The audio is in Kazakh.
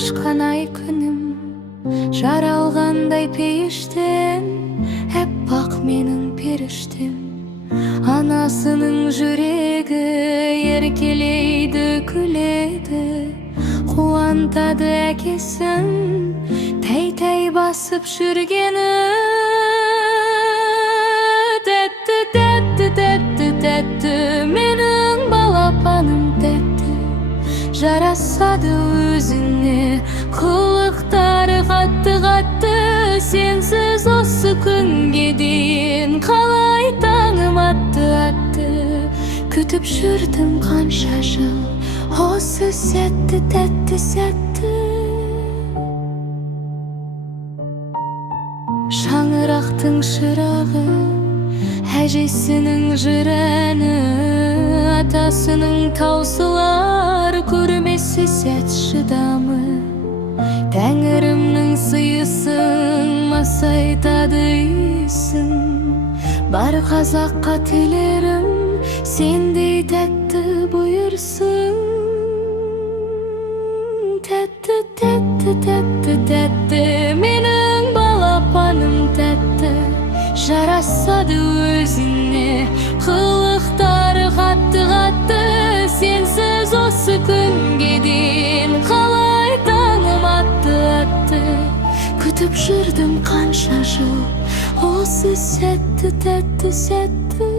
ашкан ай күнүм, жаралгандай пейиштен, аппак менин периштем. Анасынын жүрегі еркелейді, күледі, кубантады әкесін, тәй-тәй басып жүргені. Тәтті, тәтті, тәтті, тәтті, менің балапаным тәтті. Жарасады өзіне, кылыктары катты-катты. Сенсіз осы күнге дейін қалай таңым атты. Күтіп жүрдім қанша жыл, осы сәтті, тәтті сәтті. Шаңырақтың шырағы, әжесінің жыр әні, атасының таусылар көрмесі сәт шыдамы. Тәңірімнің сыйысын масайтады иісін. Бар қазаққа тілерім, сендей тәтті бұйырсын. Тәтті, тәтті, тәтті, тәтті, менің балапаным тәтті. Жарасады өзіне, қылықтары қатты-қатты. Сенсіз осы күнге дейін қалай таңым атты. Күтіп жүрдім қанша жыл, осы сәтті, тәтті сәтті.